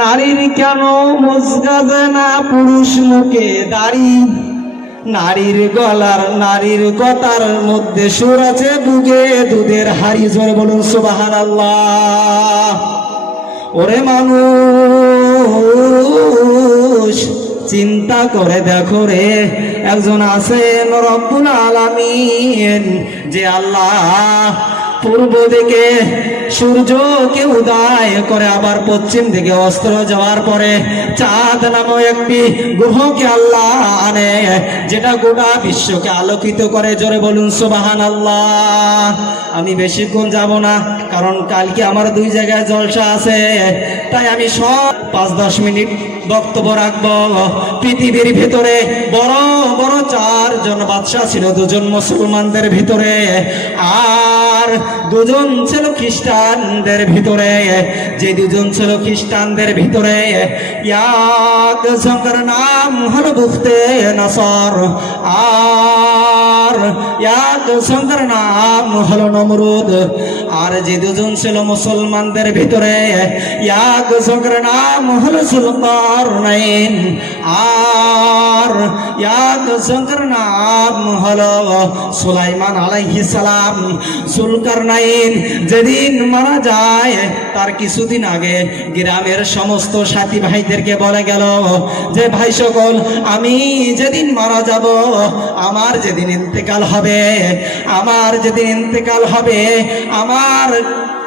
নারীর কেন মুসগাজে না পুরুষ মুখে দাড়ি? নারীর গলার, নারীর কথার মধ্যে সুর আছে, বুকে দুধের হাড়ি। জোরে বলুন আল্লাহ ওরে মানুষ, চিন্তা করে দেখো রে, একজন আছেন রব্বুল আলামিন, যে আল্লাহ পূর্ব দিকে সূর্যকে উদয় করে আবার পশ্চিম দিকে অস্ত্র যাওয়ার পরে চাঁদ নামক একটি গ্রহকে আল্লাহ আনে, যেটা গোটা বিশ্বকে আলোকিত করে। জোরে বলুন সুবাহান আল্লাহ আমি বেশিক্ষণ যাব না, কারণ কালকে আমার দুই জায়গায় জলসা আছে। তাই আমি সব পাঁচ দশ মিনিট বক্তব্য রাখব। পৃথিবীর ভিতরে বড় বড় চারজন বাদশাহ ছিল, দুজন মুসলমানদের ভিতরে। আর দুজন ছিল খ্রিস্টানদের ভিতরে, যে দুজন ছিল খ্রিস্টানদের ভিতরে জনের নাম হলো বুখতে নাসর, আর জনের নাম হলো নমরুদ, আর যে দুজন ছিল মুসলমানদের ভিতরে জনের নাম হলো সুলতার নাইন আর এক জনের নাম হলো সুলাইমান আলাইহিস সালাম সুলকার নাইন যেদিন মারা যায়, তার কিছুদিন আগে গ্রামের সমস্ত সাথী ভাইদেরকে বলে গেল যে, ভাই সকল, আমি যেদিন মারা যাব, আমার যেদিন ইন্তেকাল হবে, আমার যেদিন ইন্তেকাল হবে, আমার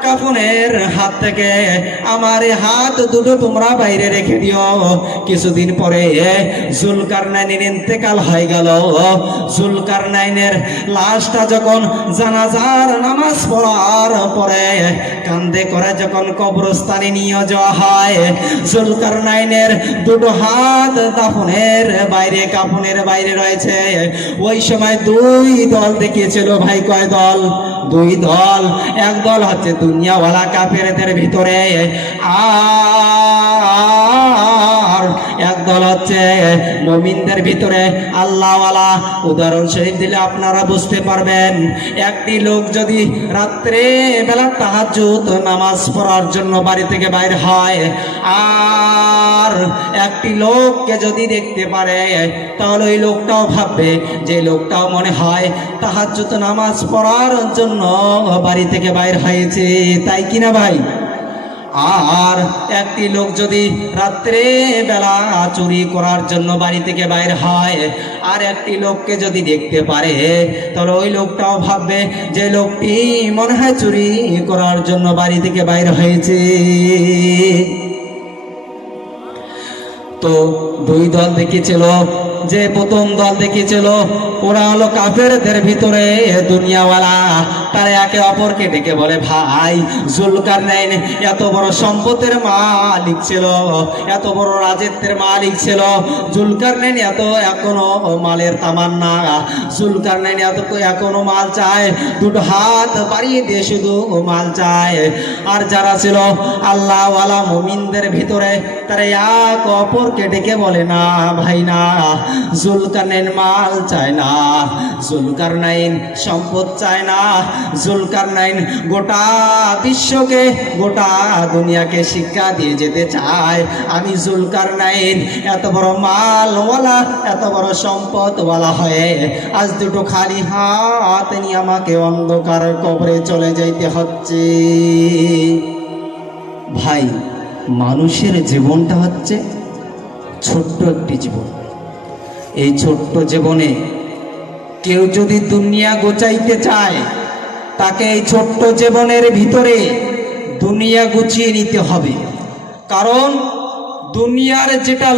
কাফনের হাত থেকে আমার হাত দুটো তোমরা বাইরে রেখে দিও। কিছুদিন পরে জুলকার নাইনের ইন্তেকাল হয়ে গেল। জুলকার নাইনের লাশটা যখন জানাজার নামাজ পড়ার পরে কান্দে করে যখন কবরস্থানে নিয়ে যাওয়া হয় জুলকার নাইনের দুটো হাত দাফনের বাইরে, কাফনের বাইরে রয়েছে। ওই সময় দুই দল দেখিয়েছিল, ভাই কয় দল? দুই দল। এক দল হচ্ছে দুনিয়াওয়ালা কাফেরদের ভিতরে আ হচ্ছে মমিনদের ভিতরে আল্লাহওয়ালা। উদাহরণ শরীফ দিলে আপনারা বুঝতে পারবেন, একটি লোক যদি রাত্রে বেলা তাহাজুত নামাজ পড়ার জন্য বাড়ি থেকে বাইর হয়, আর একটি লোককে যদি দেখতে পারে, তাহলে ওই লোকটাও ভাববে যে লোকটাও মনে হয় তাহাজুত নামাজ পড়ার জন্য বাড়ি থেকে বাইর হয়েছে। তাই কিনা ভাই? আর একটি লোক যদি রাত্রে বেলা চুরি করার জন্য বাড়ি থেকে বাইর হয়, আর একটি লোককে যদি দেখতে পারে, তাহলে ওই লোকটাও ভাববে যে লোকটি মনে হয় চুরি করার জন্য বাড়ি থেকে বাইর হয়েছে। তো দুই দল দেখিয়েছিল যে প্রথম দল দেখিয়েছিল, ওরা হলো কাফেরদের ভিতরে দুনিয়াওয়ালা। তারা একে অপরকে ডেকে বলে, ভাই জুলকার নাইন এত বড় সম্পদের মালিক ছিল, এত বড় রাজত্বের মালিক ছিল। জুলকার নাইন এত এখনও মালের তামান্না। জুলকার নাইন এত এখনও মাল চায়, দুটো হাত বাড়িয়ে দিয়ে শুধু মাল চায়। আর যারা ছিল আল্লাহওয়ালা মুমিনদের ভিতরে, তারা এক অপরকে ডেকে বলে, না, ভাই, না। জুলকারনাইন মাল চায় না, জুলকারনাইন সম্পদ চায় না, জুলকারনাইন গোটা বিশ্বকে, গোটা দুনিয়াকে শিক্ষা দিয়ে যেতে চায়। আমি জুলকারনাইন, এত বড় মালওয়ালা, এত বড় সম্পদওয়ালা হয়ে আজ দুটো খালি হাত নিয়ে আমাকে অন্ধকার কবরে চলে যাইতে হচ্ছে। ভাই, মানুষের জীবনটা হচ্ছে ছোট্ট একটি জীবন। এই ছোট্ট জীবনে কেউ যদি দুনিয়া গোচাইতে চায়, তাকে এই ছোট্ট জীবনের ভিতরে দুনিয়া গুছিয়ে নিতে হবে। কারণ দুনিয়ার যেটা